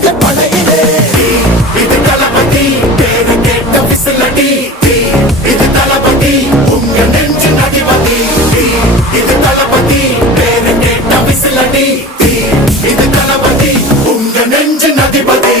இது படையிலே இது தளபதி பேரு கேட்ட விசிலடி இது தளபதி உங்க நெஞ்சு அதிபதி இது தளபதி பேரு கேட்ட விசிலடி இது தளபதி உங்க நெஞ்சு அதிபதி